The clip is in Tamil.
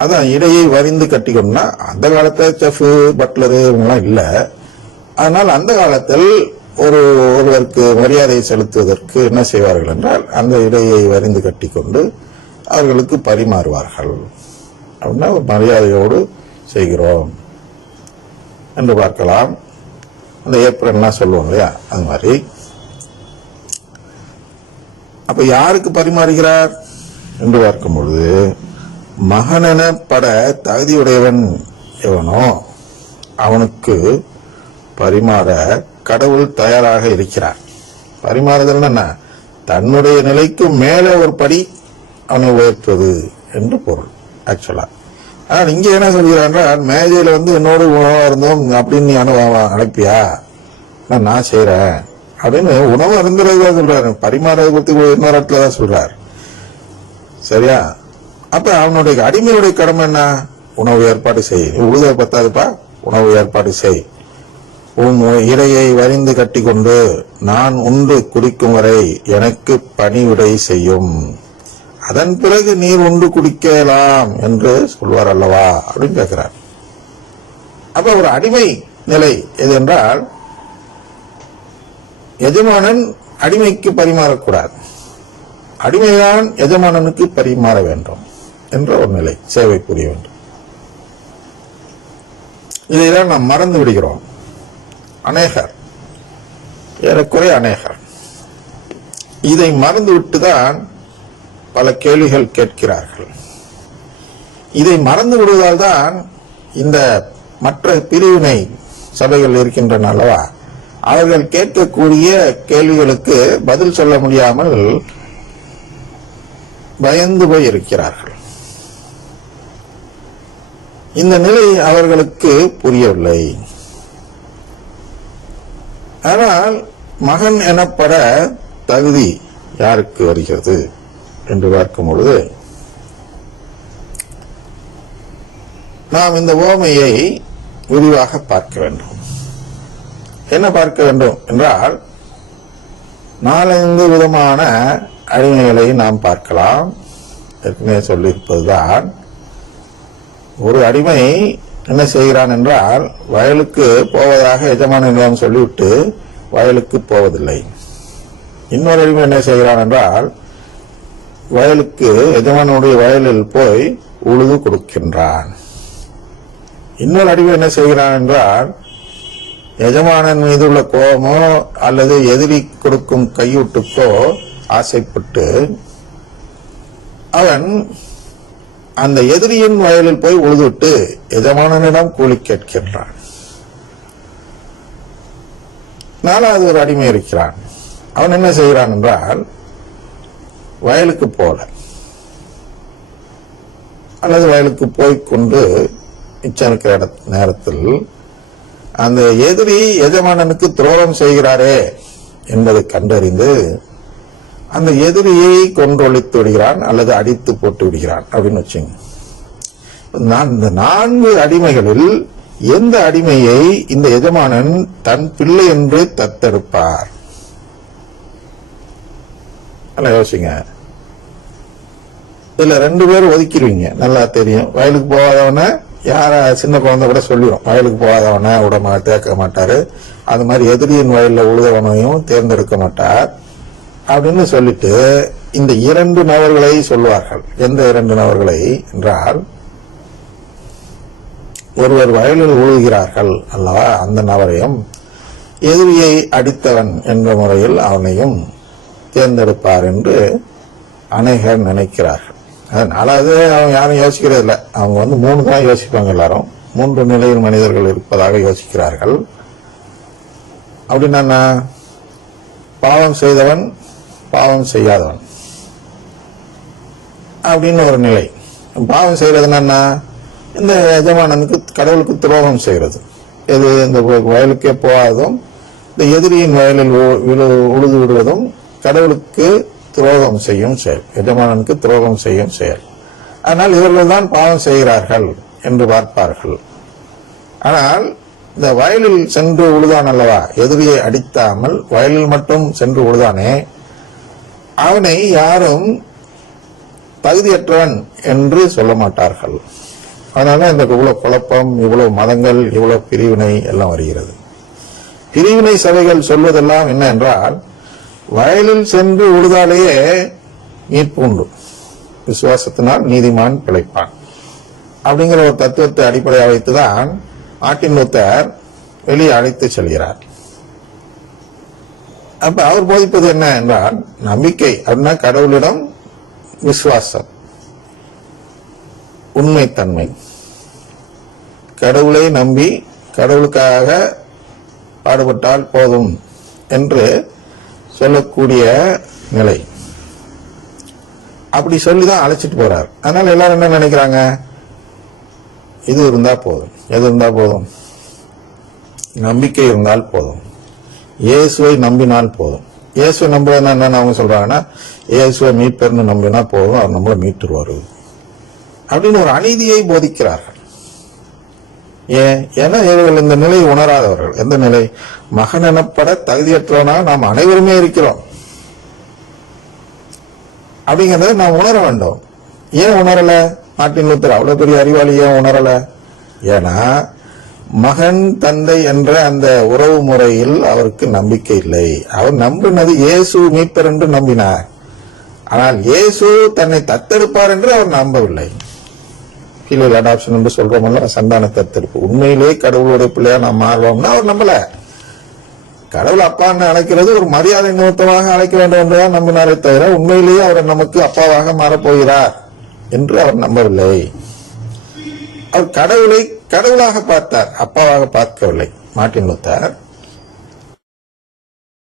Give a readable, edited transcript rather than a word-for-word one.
அதான் இடையை வரிந்து கட்டிக்கணும்னா, அந்த காலத்துல செஃப் பட்லரு இவங்கெல்லாம் இல்லை. அதனால் அந்த காலத்தில் ஒருவருக்கு மரியாதை செலுத்துவதற்கு என்ன செய்வார்கள் என்றால், அந்த இடையை வரிந்து கட்டி கொண்டு அவர்களுக்கு பரிமாறுவார்கள். அப்படின்னா ஒரு மரியாதையோடு செய்கிறோம் என்று பார்க்கலாம். அந்த ஏப்ரல்லாம் சொல்லுவோம் இல்லையா, அது மாதிரி. அப்ப யாருக்கு பரிமாறுகிறார் என்று பார்க்கும் பொழுது, மகனெனப்பட தகுதியுடையவன் எவனோ அவனுக்கு பரிமாற கடவுள் தயாராக இருக்கிறார். பரிமாறுதல் என்ன, தன்னுடைய நிலைக்கு மேலே ஒரு படி அவனை உயர்த்துவது என்று பொருள் ஆக்சுவலா. ஆனால் இங்க என்ன சொல்கிறான், மேஜையில என்னோடு உணவா இருந்தோம் அப்படின்னு நீ அழைப்பியா, நான் செய்யறேன் அப்படின்னு உணவு அருந்துறதுதான் சொல்றாரு. பரிமாறதை குறித்து இன்னொரு இடத்துல தான் சொல்றாரு. சரியா? அப்ப அவனுடைய அடிமையுடைய கடமை என்ன, உணவு ஏற்பாடு செய். உழுத பத்தாதுப்பா, உணவு ஏற்பாடு செய். உன் இடையை வரிந்து கட்டி கொண்டு நான் உண்டு குடிக்கும் வரை எனக்கு பணிவிடை செய்யும், அதன் பிறகு நீர் உண்டு குடிக்கலாம் என்று சொல்வார் அல்லவா அப்படின்னு கேட்கிறார். அப்ப ஒரு அடிமை நிலை எது என்றால், எஜமானன் அடிமைக்கு பரிமாறக்கூடாது, அடிமைதான் எஜமானனுக்கு பரிமாற வேண்டும் என்ற ஒரு நிலை, சேவை புரிய வேண்டும். இதையெல்லாம் நாம் மறந்து விடுகிறோம். அநேகர், ஏறக்குறைய அநேகர் இதை மறந்து விட்டுதான் பல கேள்விகள் கேட்கிறார்கள். இதை மறந்து விடுவதால் தான் இந்த மற்ற பிரிவினை சபைகள் இருக்கின்றன அல்லவா, அவர்கள் கேட்கக்கூடிய கேள்விகளுக்கு பதில் சொல்ல முடியாமல் பயந்து போய் இருக்கிறார்கள். இந்த நிலை அவர்களுக்கு புரியவில்லை. ஆனால் மகன் எனப்பட தகுதி யாருக்கு வருகிறது என்று பார்க்கும் பொழுது, நாம் இந்த உவமையை விரிவாக பார்க்க வேண்டும். என்ன பார்க்க வேண்டும் என்றால், 4-5 விதமான அடிமைகளை நாம் பார்க்கலாம். ஏற்கனவே சொல்லியிருப்பதுதான், ஒரு அடிமை என்ன செய்கிறான் என்றால், வயலுக்கு போவதாக எஜமானிடம் சொல்லிவிட்டு வயலுக்கு போவதில்லை. இன்னொரு அடிமை என்ன செய்கிறான் என்றால், வயலுக்கு எஜமானுடைய வயலில் போய் உழுது கொடுக்கின்றான். இன்னொரு அடிமை என்ன செய்கிறான் என்றால், எஜமானன் மீது உள்ள கோபமோ அல்லது எதிரி கொடுக்கும் கையூட்டுக்கோ ஆசைப்பட்டு அவன் அந்த எதிரியின் வயலில் போய் உழுதுவிட்டு எஜமானனிடம் கூலி கேட்கின்றான். 4வது ஒரு அடிமை இருக்கிறான். அவன் என்ன செய்கிறான் என்றால், வயலுக்கு போல அல்லது வயலுக்கு போய்கொண்டு மிச்சம் இருக்கிற நேரத்தில் அந்த எதிரி எஜமானனுக்கு துரோகம் செய்கிறாரே என்பதை கண்டறிந்து அந்த எதிரியை கொன்றொழித்து விடுகிறான் அல்லது அடித்து போட்டு விடுகிறான் அப்படின்னு வச்சுங்க. இந்த 4 அடிமைகளில் எந்த அடிமையை இந்த எஜமானன் தன் பிள்ளை என்று தத்தெடுப்பார்? யோசிங்க. இதுல 2 பேர் ஒதுக்கிடுவீங்க, நல்லா தெரியும். வயலுக்கு போகாதவன யார சின்ன குழந்தை கூட சொல்லிடும், வயலுக்கு போகாதவன உடம்ப தேக்க மாட்டாரு, அது மாதிரி எதிரியின் வயல்ல உழுதவனையும் தேர்ந்தெடுக்க மாட்டார் அப்படின்னு சொல்லிட்டு இந்த 2 நபர்களை சொல்வார்கள். எந்த 2 நபர்களை என்றால், ஒருவர் வயலில் உழுகிறார்கள் அல்லவா, அந்த நபரையும் எதிரியை அடித்தவன் என்ற முறையில் அவனையும் தேர்ந்தெடுப்பார் என்று அநேகர் நினைக்கிறார்கள். அதனால அது அவங்க யாரும் யோசிக்கிறது இல்லை. அவங்க 3 தான் யோசிப்பாங்க. எல்லாரும் 3 நிலையில் மனிதர்கள் இருப்பதாக யோசிக்கிறார்கள். அப்படின்னா, பாவம் செய்தவன், பாவம் செய்யாதவன் அப்படின்னு ஒரு நிலை. பாவம் செய்யறதுன்னா இந்த எஜமானனுக்கு கடவுளுக்கு துரோகம் செய்யறது. எது, இந்த வயலுக்கே போகாததும் இந்த எதிரியின் வயலில் உழுது விடுவதும் கடவுளுக்கு துரோகம் செய்யும் செயல், எஜமானனுக்கு துரோகம் செய்யும் செயல். ஆனால் இவர்கள் தான் பாவம் செய்கிறார்கள் என்று பார்ப்பார்கள். ஆனால் இந்த வயலில் சென்று உழுதான் அல்லவா, எதிரியை அடித்தாமல் வயலில் மட்டும் சென்று உழுதானே, அவனை யாரும் தகுதியற்றவன் என்று சொல்ல மாட்டார்கள். அதனால இந்த இவ்வளவு குழப்பம், இவ்வளவு மதங்கள், இவ்வளவு பிரிவினை எல்லாம் வருகிறது. பிரிவினை சபைகள் சொல்வதெல்லாம் என்ன என்றால், வயலில் சென்று உழுதாலேயே மீட்பு உண்டு, விசுவாசத்தினால் நீதிமான் பிழைப்பான் அப்படிங்கிற ஒரு தத்துவத்தை அடிப்படையாக வைத்துதான் மார்ட்டின் லூத்தர் வெளியே அழைத்து செல்கிறார். அப்ப அவர் போதிப்பது என்ன என்றால், நம்பிக்கை அப்படின்னா கடவுளிடம் விசுவாசம், உண்மைத்தன்மை, கடவுளை நம்பி கடவுளுக்காக பாடுபட்டால் போதும் என்று சொல்லக்கூடிய நிலை. அப்படி சொல்லிதான் அழைச்சிட்டு போறார். அதனால எல்லாரும் என்ன நினைக்கிறாங்க, இது இருந்தா போதும். எது இருந்தா போதும்? நம்பிக்கை இருந்தால் போதும், இயேசுவை நம்பினால் போதும். இயேசுவை நம்புறதுன்னா என்னன்னு அவங்க சொல்றாங்கன்னா, இயேசுவை மீட்பர்னு நம்பினா போதும், அவர் நம்மளை மீட்டுருவாரு அப்படின்னு ஒரு அநீதியை போதிக்கிறார்கள். ஏன்னா இவர்கள் இந்த நிலையை உணராதவர்கள். எந்த நிலை? மகன் எனப்பட தகுதியற்றவனாக நாம் அனைவருமே இருக்கிறோம் அப்படிங்கறத நாம் உணர வேண்டும். ஏன் உணரல? மார்ட்டின் லூத்தர் அவ்வளவு பெரிய அறிவாளி ஏன் உணரல? ஏன்னா மகன் தந்தை என்ற அந்த உறவு முறையில் அவருக்கு நம்பிக்கை இல்லை. அவர் நம்பினது இயேசு மீட்பர் என்று நம்பினார். ஆனால் இயேசு தன்னை தத்தெடுப்பார் என்று அவர் நம்பவில்லை. பிள்ளைகள் அடாப்ஷன் என்று சொல்றோம்ல, சந்தான தத்தெடுப்பு. உண்மையிலே கடவுளுடைய பிள்ளையா நாம் மாறுவோம்னா அவர் நம்பல. கடவுள் அப்பான்னு அழைக்கிறது ஒரு மரியாதை நிமித்தமாக அழைக்க வேண்டும் என்றுதான் நம்பினாரே தவிர உண்மையிலேயே அவர் நமக்கு அப்பாவாக மாறப்போகிறார் என்று அவர் நம்பவில்லை. அவர் கடவுளை கடவுளாக பார்த்தார், அப்பாவாக பார்க்கவில்லை மார்ட்டின் லூத்தர்.